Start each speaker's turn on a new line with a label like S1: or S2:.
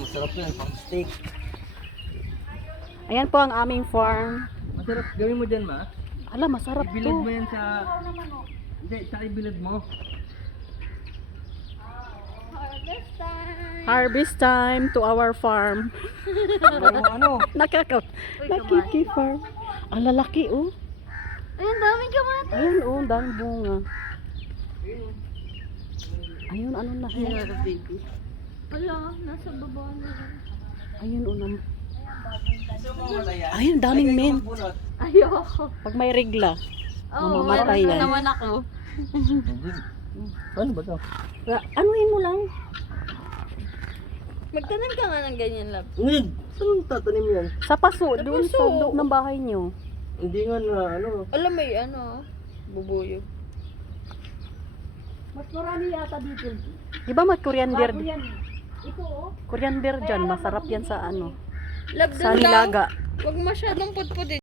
S1: masarap yan, pang steak.
S2: Ayan po ang aming farm.
S1: Masarap, gawin mo dyan, ma.
S2: Ala, masarap
S1: Ibilad mo
S2: to.
S1: yan sa... Hindi, tsaka ibilad mo.
S2: Harvest time to our farm.
S1: Ano?
S2: Nakiki-farm. Ang lalaki oh.
S3: Ayun, daming kamatis.
S2: Ayun oh, daming bunga. Ayun, ano na siya?
S1: baby.
S3: Wala, nasa baba na rin.
S2: Ayun oh,
S1: Gusto mo mataya?
S2: ayun, daming mint.
S3: Ayoko.
S2: Pag may regla,
S3: Oo,
S2: mamamatay
S3: meron
S2: yan.
S3: na naman ako.
S1: Ano ba to?
S2: Anuhin mo lang.
S3: Magtanim ka nga ng ganyan, love.
S1: Ngid! Saan tatanim yan?
S2: Sa paso, doon sa loob ng bahay nyo.
S1: Hindi nga na ano.
S3: Alam mo yung ano, bubuyog.
S2: Mas marami yata dito. Di ba may coriander?
S3: Ito oh.
S2: Coriander dyan, masarap yan sa ano.
S3: Love,
S2: Sa
S3: dun daw.
S2: nilaga.
S3: Huwag masyadong putput